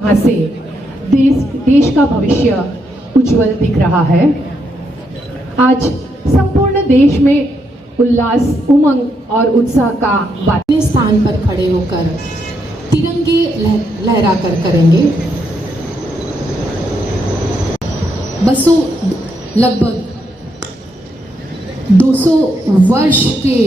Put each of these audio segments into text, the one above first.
यहाँ से देश का भविष्य उज्जवल दिख रहा है। आज संपूर्ण देश में उल्लास, उमंग और उत्साह का अपने स्थान पर खड़े होकर तिरंगे लहराकर करेंगे। बसों लगभग 200 वर्ष के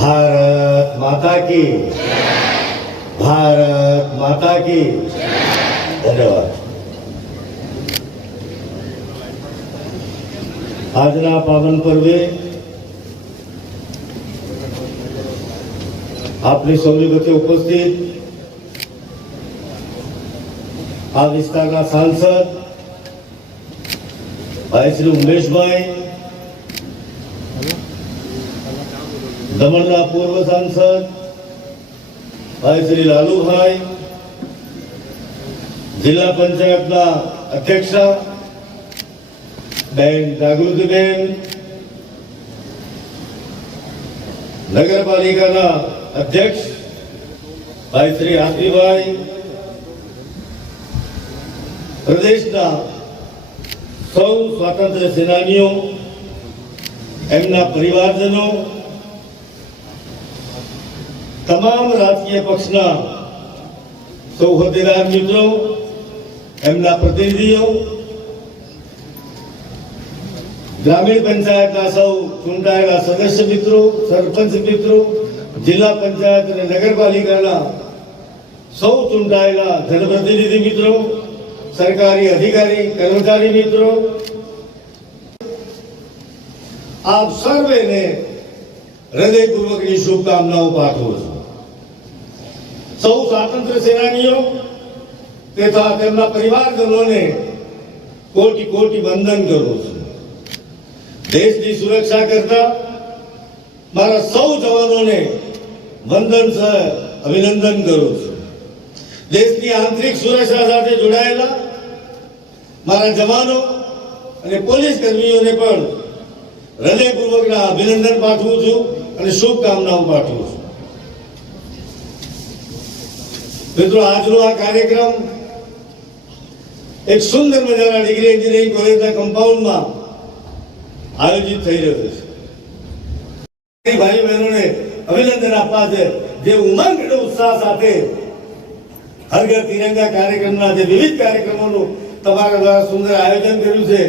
भारत माता की, भारत माता की। धन्यवाद। આજના પાવન પર્વે આપની સૌની વચ્ચે ઉપસ્થિત આ વિસ્તારના સાંસદ ભાઈ શ્રી ઉમેશભાઈ, દમણના પૂર્વ સાંસદ ભાઈ શ્રી લાલુભાઈ, જિલ્લા પંચાયતના અધ્યક્ષા બેન જાગૃતિબેન, નગરપાલિકાના અધ્યક્ષ ભાઈ શ્રી આશીભાઈ, પ્રદેશના સૌ સ્વાતંત્ર્ય સેનાનીઓ, એમના પરિવારજનો, તમામ રાજકીય પક્ષના સૌ હોદ્દેદાર મિત્રો, એમના પ્રતિનિધિઓ, ગ્રામીણ પંચાયતના સૌ ચૂંટાયેલા સદસ્ય મિત્રો, સરપંચ મિત્રો, જિલ્લા પંચાયત અને નગરપાલિકાના સૌ ચૂંટાયેલા જનપ્રતિનિધિ મિત્રો, સરકારી અધિકારી કર્મચારી મિત્રો, આપ સર્વેને હૃદયપૂર્વકની શુભકામનાઓ પાઠવું છું। સૌ સ્વાતંત્ર્ય સેનાનીઓ તથા તેમના પરિવારજનોને કોટી કોટી વંદન કરું છું। દેશની સુરક્ષા કરતા મારા સૌ જવાનોને વંદન સહ અભિનંદન કરું છું। દેશની આંતરિક સુરક્ષા સાથે જોડાયેલા મારા જવાનો અને પોલીસ કર્મીઓને પણ હૃદયપૂર્વકના અભિનંદન પાઠવું છું અને શુભકામનાઓ પાઠવું છું। મિત્રો, આજનો આ કાર્યક્રમ એક સુંદર મજાના ડિગ્રી એન્જિનિયરિંગ કોલેજના કમ્પાઉન્ડમાં આયોજિત થઈ રહ્યો છે। ભાઈ બહેનોને અભિનંદન આપવા છે જે ઉમંગ અને ઉત્સાહ સાથે હર ઘર તિરંગા કાર્યક્રમના જે વિવિધ કાર્યક્રમોનું તમારા દ્વારા સુંદર આયોજન કર્યું છે,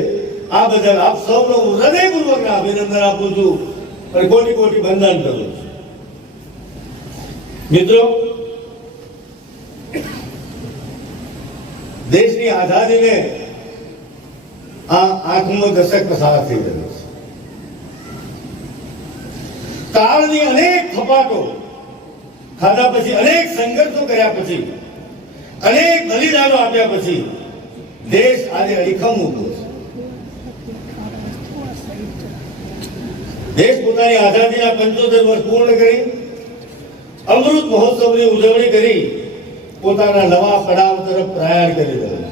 આ બદલ આપ સૌનો હૃદયપૂર્વકના અભિનંદન આપું છું અને કોટી કોટી વંદન કરું છું। મિત્રો, દેશની આઝાદીને આ 8મો દશક પસાર થઈ રહ્યો છે। કાળની અનેક થપાટો ખાધા પછી, અનેક સંઘર્ષો કર્યા પછી, અનેક બલિદાનો આપ્યા પછી દેશ આજે અડીખમ ઉભો છે। દેશ પોતાની આઝાદીના 75 વર્ષ પૂર્ણ કરી અમૃત મહોત્સવની ઉજવણી કરી પોતાના નવા પડાવ તરફ પ્રયાણ કરી રહ્યો છે।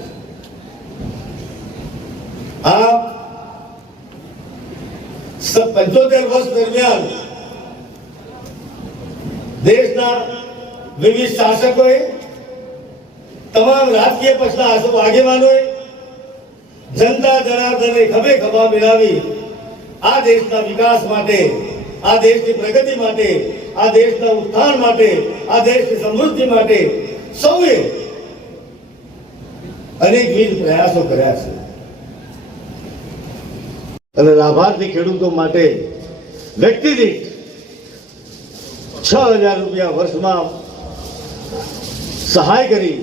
આ 75 વર્ષ દરમિયાન દેશના વિવિધ શાસકોએ, તમામ રાજકીય પક્ષના આગેવાનોએ, જનતા જનાર્દને ખભે ખભા મિલાવી આ દેશના વિકાસ માટે, આ દેશની પ્રગતિ માટે, આ દેશના ઉત્થાન માટે, આ દેશની સમૃદ્ધિ માટે સૌએ અનેકવિધ પ્રયાસો કર્યા છે અને લાભાર્થી ખેડૂતો માટે વ્યક્તિ દીઠ 6,000 રૂપિયા વર્ષમાં સહાય કરી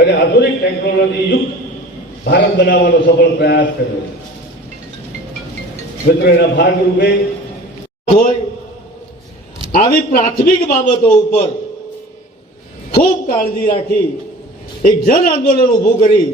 અને આધુનિક ટેકનોલોજી યુક્ત ભારત બનાવવાનો સફળ પ્રયાસ કર્યો। મિત્રો, એના ભાગરૂપે હોય આવી પ્રાથમિક બાબતો ઉપર ખૂબ કાળજી રાખી એક જન આંદોલન ઊભું કરી